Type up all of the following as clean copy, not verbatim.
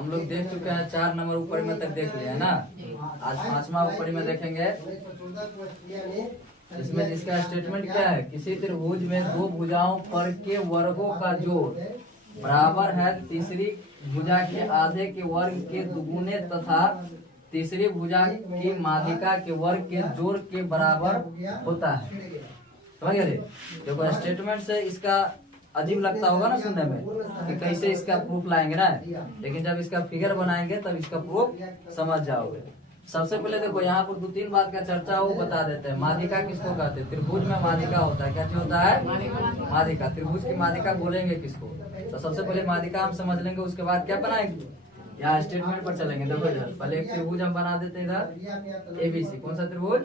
हम लोग देख चुके हैं 4 नंबर ऊपर में तक देख लिया है ना। आज 5वां ऊपर में देखेंगे। इसमें इसका स्टेटमेंट क्या है, किसी त्रिभुज में दो भुजाओं पर के वर्गों का जोड़ बराबर है तीसरी भुजा के आधे के वर्ग के दुगुने तथा तीसरी भुजा की माध्यिका के वर्ग के जोड़ के बराबर होता है। समझ गए? देखो स्टेटमेंट से इसका अजीब लगता होगा ना सुनने में कि कैसे इसका प्रूफ लाएंगे ना, लेकिन जब इसका फिगर बनाएंगे तब इसका प्रूफ समझ जाओगे। सबसे पहले देखो यहाँ पर 2-3 बात का चर्चा हो बता देते हैं। माध्यिका किसको कहते हैं? त्रिभुज में माध्यिका होता है। क्या चीज होता है? माध्यिका। त्रिभुज की माध्यिका बोलेंगे किसको? तो सबसे पहले माध्यिका हम समझ लेंगे, उसके बाद क्या बनाएंगे, यहाँ स्टेटमेंट पर चलेंगे। देखो इधर पहले एक त्रिभुज हम बना देते हैं इधर एबीसी। कौन सा त्रिभुज?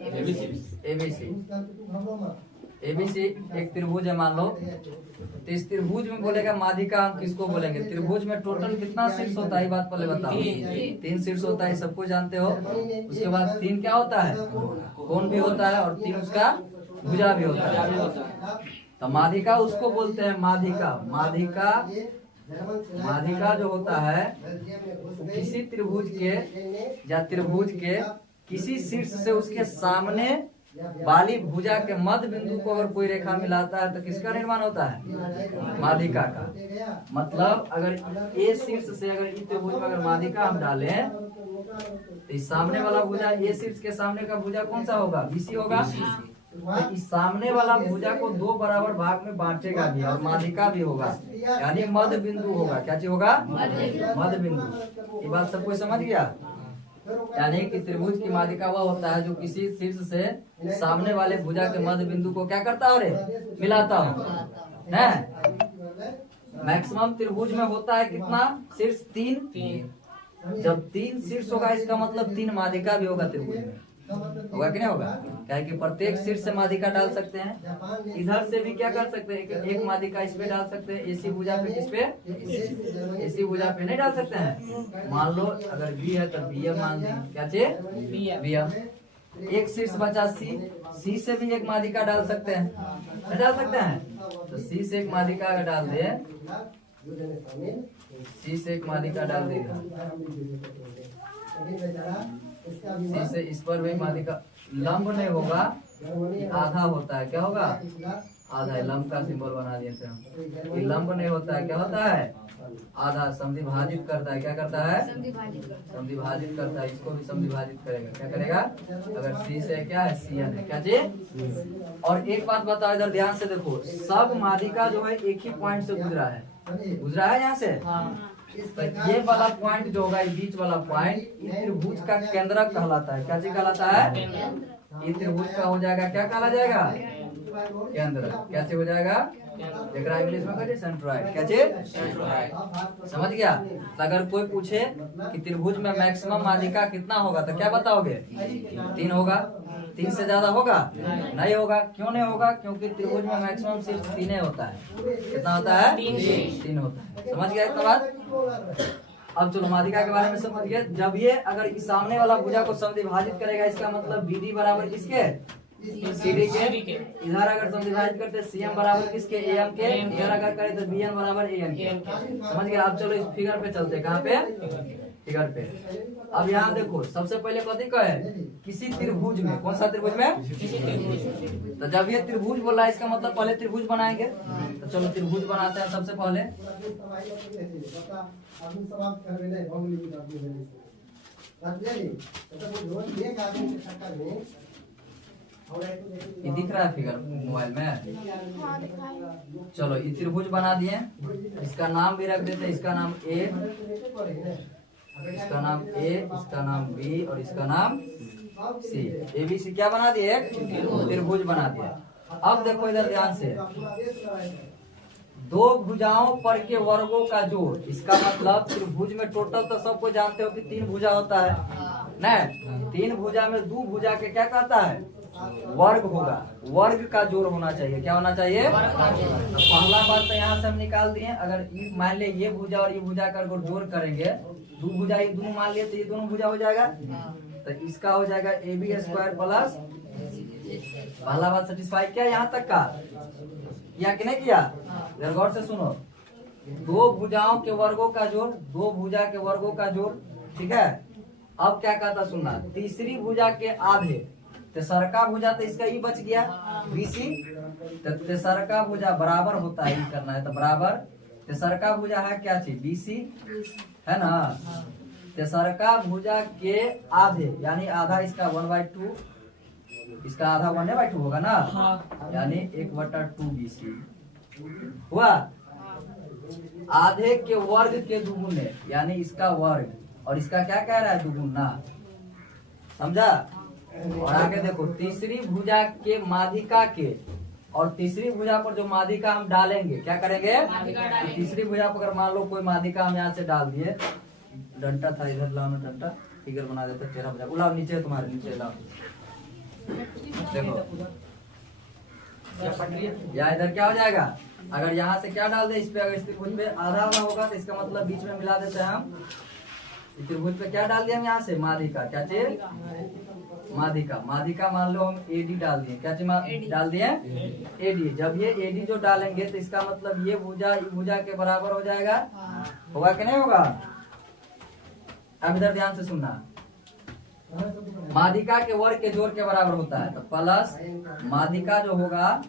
एबीसी एक त्रिभुज है मान लो। तो इस त्रिभुज में बोलेगा माध्यिका हम किसको बोलेंगे? त्रिभुज में टोटल कितना शीर्ष होता है बात पहले बताओ। 3 शीर्ष होता है, सबको जानते हो। उसके बाद 3 क्या होता है? कोण भी होता है, और 3 उसका भुजा भी होता है। तो माध्यिका उसको बोलते हैं माध्यिका। माध्यिका जो होता है किसी त्रिभुज के या त्रिभुज के किसी शीर्ष से उसके सामने वाली भुजा के मध्य बिंदु को अगर कोई रेखा मिलाता है तो किसका निर्माण होता है? माध्यिका का। मतलब अगर ए शीर्ष से अगर इस त्रिभुज में अगर माध्यिका हम डालें तो इस सामने वाला भुजा ए शीर्ष के सामने का भुजा कौन सा होगा? बीसी होगा। तो इस सामने वाला भुजा को 2 बराबर भाग में बांटेगा भी और माध्यिका भी होगा, यानी मध्य बिंदु होगा। क्या चीज होगा? मध्य बिंदु। ये बात सबको समझ गया? यानी कि त्रिभुज की माध्यिका वह होता है जो किसी शीर्ष से सामने वाले भुजा के मध्य बिंदु को क्या करता हो रे? मिलाता हो है। मैक्सिमम त्रिभुज में होता है कितना शीर्ष? 3। जब 3 शीर्ष होगा इसका मतलब 3 माध्यिका भी होगा त्रिभुज में। होगा कि नहीं होगा? क्या कि प्रत्येक शीर्ष से माध्यिका डाल सकते हैं। इधर से भी क्या कर सकते हैं? एक माध्यिका इस पे डाल सकते हैं। एसी भुजा पे किस पे? एसी भुजा पे नहीं डाल सकते हैं। मान लो अगर बी है तो बीएम मान लें। क्या चाहिए? बीएम। एक शीर्ष बचा सी से भी एक माध्यिका डाल सकते हैं। नहीं डाल सकते हैं? तो सी से एक माध्यिका अगर डाल दे, सी से एक माध्यिका डाल देगा, सी से इस पर भी माध्यिका लंब नहीं होगा, आधा होता है। क्या होगा? आधा। लंब का सिंबल बना दिए थे हम। ये लंब नहीं होता है, क्या होता है? आधा। समद्विभाजित करता है। क्या करता है? समद्विभाजित करता है। इसको भी समद्विभाजित करेगा। क्या करेगा? अगर सी से क्या है? सीएन है। क्या चीज? और एक बात बताओ इधर ध्यान से देखो, सब माध्यिका जो है एक ही पॉइंट से गुजरा है यहाँ से। तो ये वाला पॉइंट जो होगा, बीच वाला पॉइंट, इस त्रिभुज का केंद्रक कहलाता है। क्या चीज कहलाता है? इस त्रिभुज का हो जाएगा, क्या कहला जाएगा? केंद्र। कैसे हो जाएगा? इंग्लिश में कहते सेंट्रॉइड। क्या चीज? सेंट्रॉइड। समझ गया? तो अगर कोई पूछे कि त्रिभुज में मैक्सिमम माध्यिका कितना होगा तो क्या बताओगे? 3 होगा। 3 से ज्यादा होगा? नहीं होगा। क्यों नहीं होगा? क्योंकि त्रिभुज में मैक्सिमम सिर्फ 3 होता है। कितना होता है? 3 होता है। समझ गया इतना बात? अब चलो माध्यिका के बारे में समझिए। जब ये अगर इस सामने वाला भुजा को समद्विभाजित करेगा, इसका मतलब बीडी बराबर किसके? सीडी के। इधर अगर समद्विभाजित करते सीएम बराबर किसके? एएम के। इधर अगर करें तो बीएन बराबर एएन के। समझ गया? अब चलो इस फिगर पे चलते। कहाँ पे? फिगर पे। अब यहाँ देखो, सबसे पहले कथी का है? किसी त्रिभुज में। कौन सा त्रिभुज में? तो जब ये त्रिभुज बोला है इसका मतलब पहले त्रिभुज बनाएंगे। तो चलो त्रिभुज बनाते हैं सबसे पहले। ये दिख रहा है फिगर मोबाइल में? चलो ये त्रिभुज बना दिए। इसका नाम भी रख देते हैं। इसका नाम ए, इसका नाम ए, इसका नाम बी और इसका नाम सी। एबीसी क्या बना दिए? त्रिभुज बना दिया। अब देखो इधर ध्यान से, 2 भुजाओं पर के वर्गों का जोड़। इसका मतलब त्रिभुज में टोटल तो सबको जानते हो कि 3 भुजा होता है ना। 3 भुजा में 2 भुजा के क्या कहता है? वर्ग होगा। वर्ग का जोड़ होना चाहिए। क्या होना चाहिए? पहला बात तो यहाँ से हम निकाल दिए। अगर मान ले ये भुजा और ये भुजा का जोड़ करेंगे, 2 भुजा ये दोनों मान लिए तो ये दोनों भुजा हो जाएगा। तो इसका हो जाएगा AB² प्लस। पहला बात सेटिस्फाई किया यहाँ तक का? या कि नहीं किया? गौर से सुनो, दो भुजाओं के वर्गों का जोड़, दो भुजा के वर्गों का जोड़, ठीक है। अब क्या कहता सुनना, तीसरी भुजा के आधे, तेसरका भुजा तो इसका ई बच गया बीसी, तो तेसरका भुजा बराबर होता है, ई करना है तो बराबर, तेसरका भुजा है क्या चीज बीसी है ना, तेसरका भुजा के आधे यानी आधा इसका 1/2, इसका आधा 1/2 होगा ना, यानी 1/2 बीसी हुआ। आधे के वर्ग के दुगुने यानी इसका वर्ग, और इसका क्या कह रहा है दुगुना, समझा। और आगे देखो, तीसरी भुजा के माध्यिका के, और तीसरी भुजा पर जो माध्यिका हम डालेंगे क्या करेंगे, तो तीसरी भुजा पर अगर मान लो कोई माध्यिका हम यहाँ से डाल दिए, डंटा था इधर लाओ ना, डंटा फिगर बना देते, चेहरा भुजा उलाओ, नीचे तुम्हारे नीचे लाओ, देखो या इधर क्या हो जाएगा, अगर यहाँ से क्या डाल दे इस पे, अगर इस त्रिभुज पे आधा आधा होगा तो इसका मतलब बीच में मिला देते हैं हम, इस त्रिभुज पे क्या डाल दिया हम यहाँ से माध्यिका, क्या चीज माध्यिका, माध्यिका मान लो हम एडी डाल दिए, क्या चीज डाल दिए एडी। जब ये एडी जो डालेंगे तो इसका मतलब ये भुजा के बराबर हो जाएगा, होगा कि नहीं होगा। अब इधर ध्यान से सुनना, माध्यिका के वर्ग के जोड़ के बराबर होता है, तो प्लस माध्यिका जो होगा,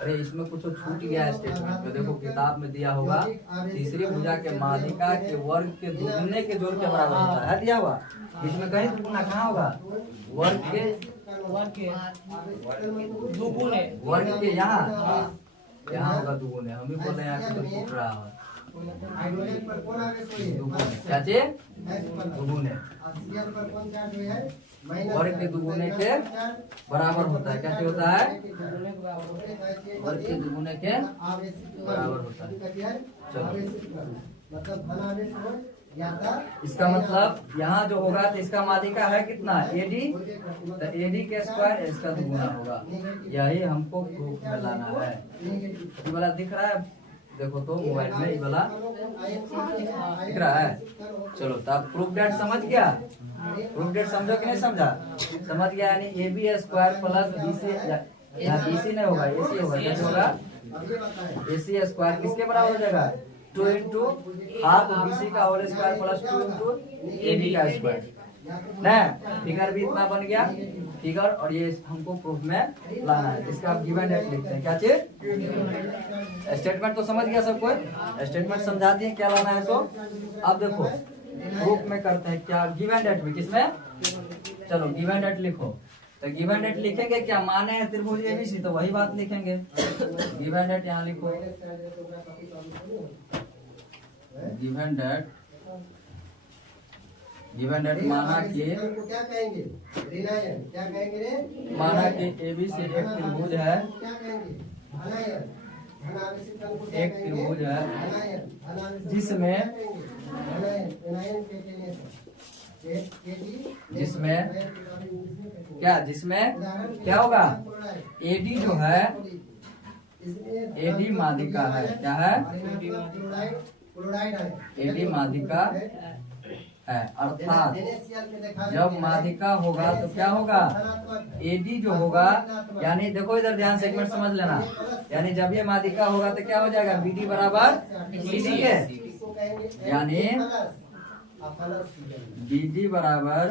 अरे इसमें कुछ छूट गया है स्टेटमेंट में, देखो किताब में दिया होगा, तीसरी भुजा के माध्यिका के वर्ग के दुगुने के जोड़ के बराबर होता है, दिया हुआ, इसमें कहीं दुगुना कहाँ होगा, वर्ग के दुगुने, वर्ग के यहाँ होगा दुगुने, हम भी बोल रहे हैं यहाँ तो छूट रहा है क्या चीज दुगुने, वर्ग के दुगुने के बराबर होता है, क्या चीज होता है वर्ग के दुगुने के बराबर होता है। चलो इसका मतलब यहाँ जो होगा तो इसका माध्यिका है कितना एडी, तो एडी के स्क्वायर इसका दुगुना होगा, यही हमको प्रूफ में लाना है। ये वाला दिख रहा है, देखो तो मोबाइल में ये वाला दिख रहा है। चलो तो आप प्रूफ डेट समझ गया, प्रूफ डेट समझो कि नहीं समझा, समझ गया, यानी a b square plus b c, यहाँ बी सी नहीं होगा ए सी होगा, कैसे होगा ए सी स्क्वायर किसके बराबर हो जाएगा 2 इंटू हाफ बी सी का whole square plus 2 into a b का स्क्वायर ना, फिगर भी इतना बन गया फिगर, और ये हमको प्रूफ में लाना है, इसका आप गिवन डेट लिखते हैं, क्या चीज स्टेटमेंट तो समझ गया सब कोई, स्टेटमेंट समझा दिए क्या लाना है। सो अब देखो प्रूफ में करते हैं क्या, गिवन डेट में किसमें, चलो गिवन डेट लिखो, तो गिवन डेट लिखेंगे क्या, माने हैं त्रिभुज एबीसी तो वही बात लिखेंगे, गिवन डेट यहाँ लिखो, गिवन डेट माना कि एबीसी एक त्रिभुज है, एक त्रिभुज है जिसमें क्या होगा, एडी जो है एडी माध्यिका है, क्या है एडी माध्यिका है, अर्थात जब माध्यिका होगा तो क्या होगा एडी जो होगा, यानी देखो इधर ध्यान से एक मिनट समझ लेना, यानी जब ये माध्यिका होगा तो क्या हो जाएगा बीडी बराबर सीडी के, यानी बीडी बराबर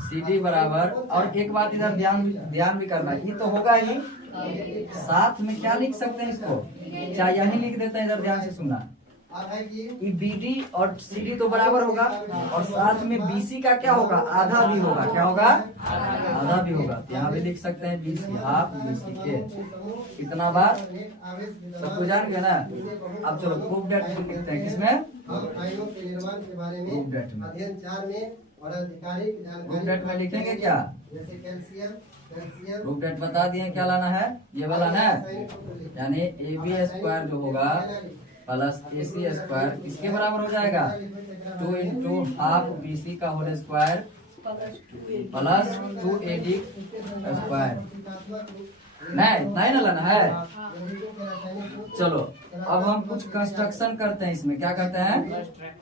सीडी बराबर, और एक बात इधर ध्यान भी करना, ये तो होगा ही, साथ में क्या लिख सकते हैं इसको, चाहे यही लिख देते हैं, इधर ध्यान से सुनना, ये बीडी और सीडी तो बराबर होगा, और साथ में बीसी का क्या होगा आधा भी होगा, क्या होगा आधा भी होगा, तो यहाँ भी लिख सकते हैं बीसी हाफ बीसी के, कितना बार सब कुछ जान गए ना। अब चलो प्रूफ डेट लिखते हैं, किसमें प्रूफ डेट में, प्रूफ डेट में लिखेंगे क्या, प्रूफ डेट बता दिए क्या लाना है, ये वाला ना, यानी ए बी स्क्वायर जो होगा प्लस ए सी स्क्वायर किसके बराबर हो जाएगा 2 इंटू हाफ बी सी का whole square plus 2 a d square, नहीं इतना ही ना लाना है। चलो अब हम कुछ कंस्ट्रक्शन करते हैं, इसमें क्या करते हैं,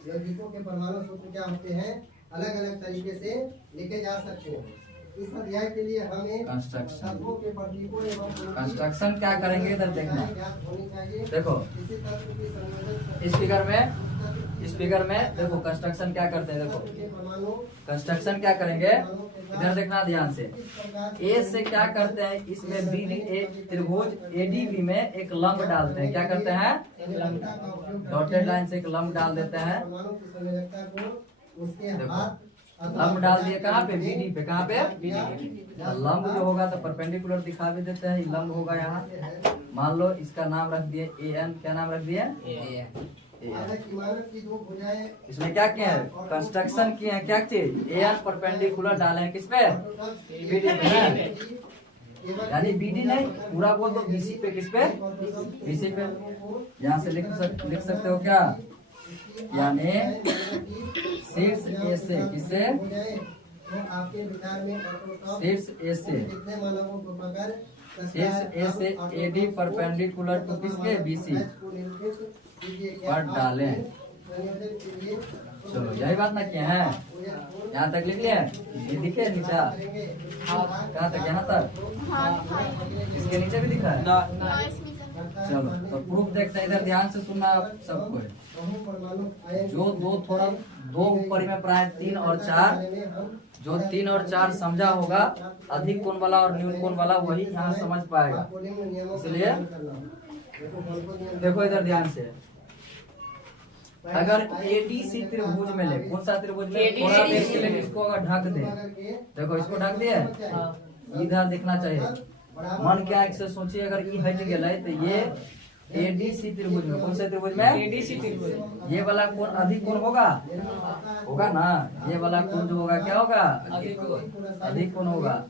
यौगिकों के परमाणु सूत्र क्या होते हैं, अलग अलग तरीके से लिखे जा सकते हैं, इस अध्याय के लिए हमें कंस्ट्रक्शन। तत्वों के प्रतीकों एवं कंस्ट्रक्शन क्या करेंगे इधर देखना, ज्ञात होनी चाहिए। देखो इसी तत्व की संयोजन इस फिगर में देखो कंस्ट्रक्शन क्या करते हैं, देखो के परमाणु कंस्ट्रक्शन क्या करेंगे इधर देखना ध्यान से। ए से क्या करते हैं, इसमें बी त्रिभुज एडीबी में एक लंब डालते हैं, क्या करते हैं, डॉटेड लाइन से एक लंब डाल देते हैं। परमाणु की संयोजकता को उसके देखो हाथ लंब डाल दिए कहाँ पे, बीडी पे, कहाँ पे BD। लंब जो होगा तो परपेंडिकुलर दिखा भी देते हैं, लंब होगा यहाँ। मान लो इसका नाम रख दिए AN, क्या नाम रख दिए AN। की दो भुजाएं इसमें क्या किए हैं, कंस्ट्रक्शन किए हैं, क्या चीज AN परपेंडिकुलर डाले हैं किस पे, BD पे ना, यानी BD नहीं पूरा बोल दो BC पे, किस पे BC पे। यहाँ से लिख सकते हो क्या, यानी शीर्ष A से किसे, आपके विचार में शीर्ष A से, कितने मानवों को पकड़ शीर्ष A से AD परपेंडिकुलर टू किसके BC पर डालें। चलो यही बात ना किए हैं, यहाँ तक लिख लिए, ये दिखे नीचा कहाँ तक, यहाँ तक, इसके नीचे भी दिखा है। चलो तो प्रूफ देखते हैं, इधर ध्यान से सुनना आप सबको। जो दो ऊपर में प्राय 3 और 4, जो 3 और 4 समझा होगा अधिक कोण वाला और न्यून कोण वाला वही यहाँ समझ पाएगा। इसलिए देखो इधर ध्यान से, अगर ADC त्रिभुज में ले, कौन सा त्रिभुज में, थोड़ा देर के लिए इसको अगर ढक दे, देखो इसको ढक दिए, इधर देखना चाहिए, मन क्या एक से सोचिए, अगर ई हट गया तो ये ADC त्रिभुज में, कौन से त्रिभुज में, ADC त्रिभुज, ये वाला कोण अधिक कोण होगा ना, ये वाला कोण जो होगा क्या होगा, अधिक कोण होगा।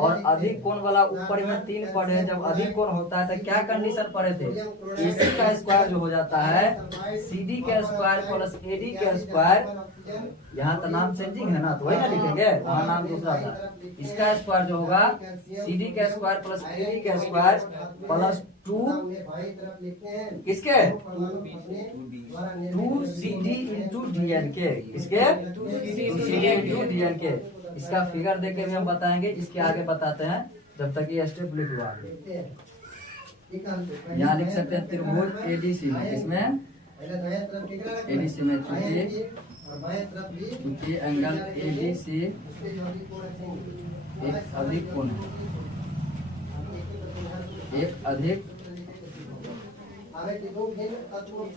और अधिक कोण वाला ऊपर में 3 पढ़े, जब अधिक कोण होता है तो क्या कंडीशन पढ़े थे, AC का स्क्वायर जो हो जाता है CD का स्क्वायर प्लस AD का स्क्वायर, यहाँ तो नाम चेंजिंग है ना, तो वही ना लिखेंगे, वहाँ नाम दूसरा था। इसका स्क्वायर जो होगा CD का स्क्वायर प्लस AD का स्क्वायर प्लस 2 किसके 2CD इंटू DN के, किसके 2CD इंटू DN के। इसका फिगर देख के भी हम बताएंगे, इसके आगे बताते हैं, जब तक ये स्टेप लिख लो आगे। यहाँ लिख सकते हैं त्रिभुज ADC में, किसमें ADC में, चूंकि एंगल ADC एक अधिक कोण है, एक अधिक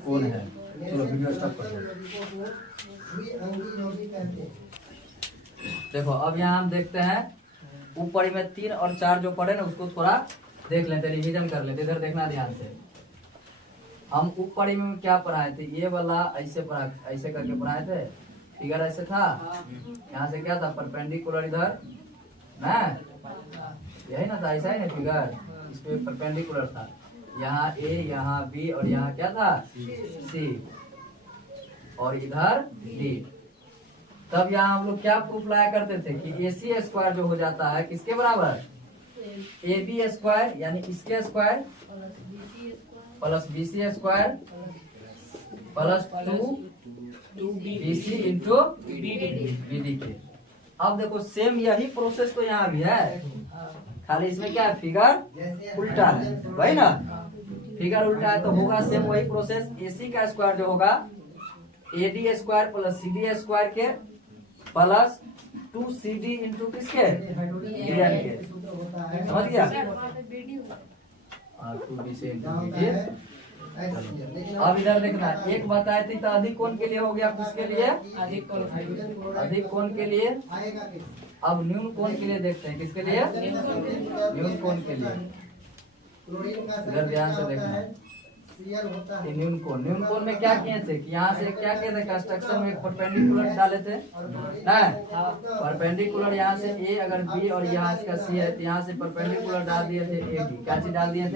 कोण है। चलो वीडियो स्टॉप कर देखो। अब यहाँ हम देखते हैं ऊपर में 3 और 4 जो पढ़े ना उसको थोड़ा देख लेते, रिवीजन कर लेते। इधर देखना ध्यान से, हम ऊपर में क्या पढ़ाए थे, ये वाला ऐसे करके पढ़ाए थे, फिगर ऐसे था, यहाँ से क्या था परपेंडिकुलर इधर ना, यही ना था, ऐसा ही ना फिगर, इस पे परपेंडिकुलर था, यहाँ A, यहाँ B और यहाँ क्या था C और इधर D। तब यहाँ हम लोग क्या प्रूफ लाया करते थे कि AC स्क्वायर जो हो जाता है किसके बराबर, AB स्क्वायर यानी इसके square plus BC square plus 2BC into BD के। अब देखो सेम यही प्रोसेस तो यहाँ भी है, खाली इसमें क्या है, फिगर उल्टा है, वही ना, फिगर उल्टा है तो होगा सेम वही प्रोसेस। AC का स्क्वायर जो होगा AD square plus CD square के प्लस 2CD इंटू किसके DN के, समझ गया, 2BC इंटू BD। अब इधर देखना, एक बताए थे तो अधिक कोण के लिए हो गया, किसके लिए, अधिक कोण के लिए। अब न्यून कोण के लिए देखते हैं, किसके लिए, न्यून कोण के लिए। इधर ध्यान से देखना, न्यून कोण में क्या किए थे कि यहाँ से क्या किए थे, कंस्ट्रक्शन में एक परपेंडिकुलर डाले थे ना, परपेंडिकुलर यहाँ से A अगर B और यहाँ इसका C है तो यहाँ से परपेंडिकुलर डाल दिए थे AD, क्या चीज डाल दिए थे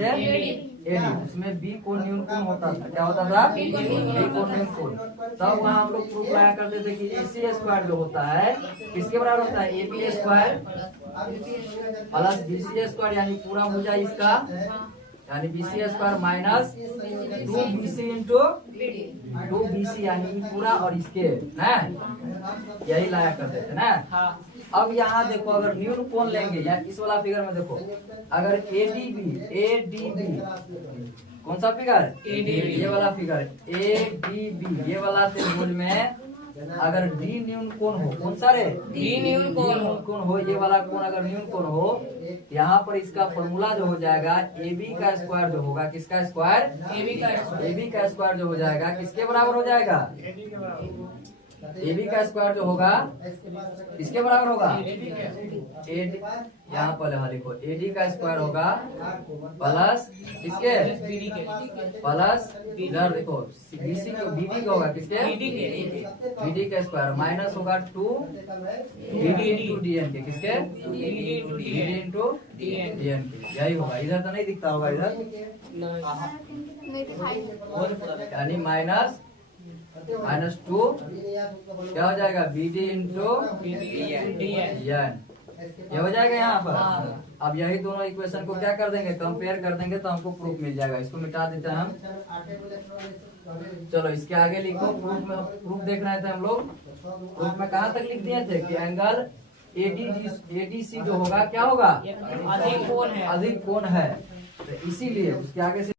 AD, उसमें B को न्यून कोण होता था, क्या होता था B को न्यून कोण। तब वहाँ हम लोग प्रूफ लाया करते थे कि AC स्क्वायर जो होता है किसके बराबर होता है, AB square plus BC square, यानी पूरा भुजा इसका यानी BC square minus 2BC into 2BC, यानी पूरा और इसके ना यही लाया करते थे ना। अब यहाँ देखो अगर न्यून कोण लेंगे या इस वाला फिगर में देखो, अगर ADB कौन सा फिगर, ये वाला फिगर ADB, ये वाला त्रिभुज में अगर डी न्यून कोण हो, कौन सा रे, डी न्यून कोण हो, ये वाला कोण अगर न्यून कोण हो, यहाँ पर इसका फॉर्मूला जो हो जाएगा AB का स्क्वायर जो होगा, किसका स्क्वायर, AB का स्क्वायर जो हो जाएगा किसके बराबर हो जाएगा, AB का स्क्वायर जो होगा किसके बराबर होगा, AD, यहाँ पर यहाँ लिखो AD का स्क्वायर होगा प्लस किसके, प्लस इधर देखो BC को BD का होगा किसके, BD का स्क्वायर माइनस होगा 2 BD इंटू DN के, किसके BD इंटू DN के, यही होगा। इधर तो नहीं दिखता होगा इधर, यानी माइनस 2 क्या हो जाएगा BD इंटू DN, ये हो जाएगा यहाँ पर। अब यही दोनों इक्वेशन को क्या कर देंगे, कंपेयर कर देंगे तो हमको प्रूफ मिल जाएगा। इसको मिटा देते हैं हम। चलो इसके आगे लिखो, प्रूफ में प्रूफ देख रहे थे हम लोग। प्रूफ में कहाँ तक लिख दिए थे कि एंगल ADC जो होगा क्या होगा, अधिक कोण है, तो इसीलिए उसके आगे से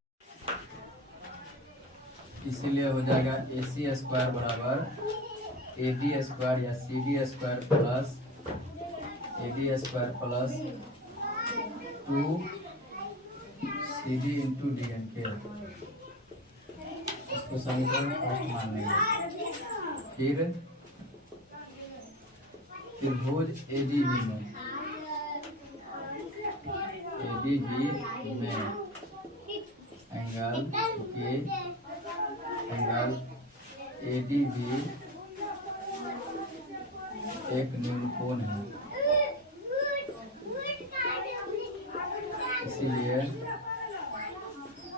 इसीलिए हो जाएगा AC स्क्वायर बराबर AD स्क्वायर या CD square plus AD square plus 2 CD into DN के। इसको समीकरण फर्स्ट मान लेंगे। फिर त्रिभुज ADB में एंगल ADB एक न्यून कोण है, इसीलिए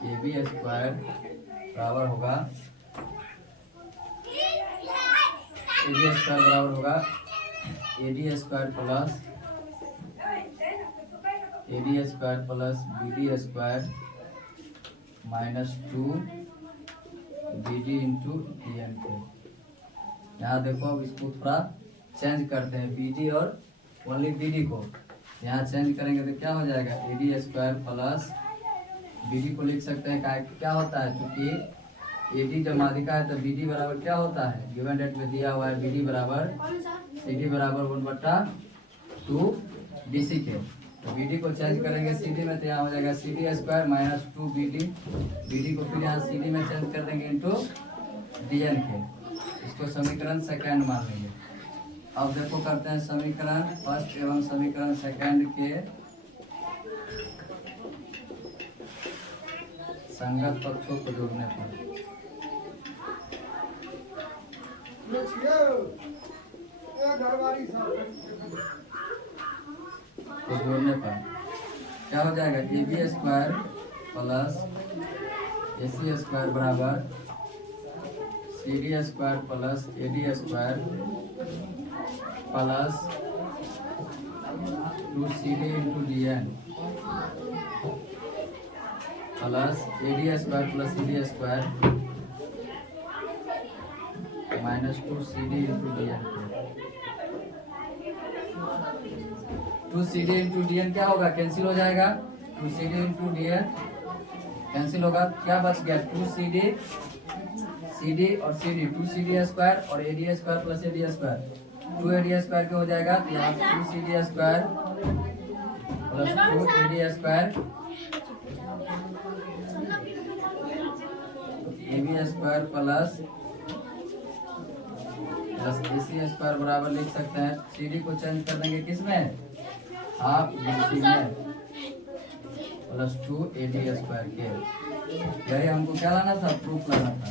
AB स्क्वायर बराबर होगा AD square plus BD square minus 2 BD into DN के। यहाँ देखो अब इसको थोड़ा चेंज करते हैं, BD और ओनली BD को यहाँ चेंज करेंगे तो क्या हो जाएगा, AD स्क्वायर प्लस BD को लिख सकते हैं। क्या होता है, क्योंकि AD जब माध्यिका है तो BD बराबर क्या होता है, गिवन डेट में दिया हुआ है BD बराबर CD बराबर 1/2 BC के। तो BD को चेंज करेंगे CD में तो यहाँ हो जाएगा CD स्क्वायर माइनस 2 BD को फिर यहाँ CD में चेंज कर देंगे इंटू DN के। इसको समीकरण सेकंड मान लेंगे। अब देखो करते हैं समीकरण फर्स्ट एवं समीकरण सेकंड के संगत पक्षों को जोड़ने पर क्या हो जाएगा, AB square plus AC square बराबर CD square plus AD square plus 2CD into DN plus AD square plus CD square minus 2CD into DN। 2CD into DN क्या होगा, कैंसिल हो जाएगा। 2CD इंटू DN कैंसिल होगा, क्या बच गया 2CD CD और CD 2CD स्क्वायर और AD square plus AD square 2AD square क्या हो जाएगा, तो यहाँ 2CD square plus 2AD square AB square plus AC square बराबर लिख सकते हैं। CD को चेंज कर देंगे किसमें, हाफ BC में प्लस 2AD स्क्वायर के। यही हमको क्या लाना था, प्रूफ लाना था।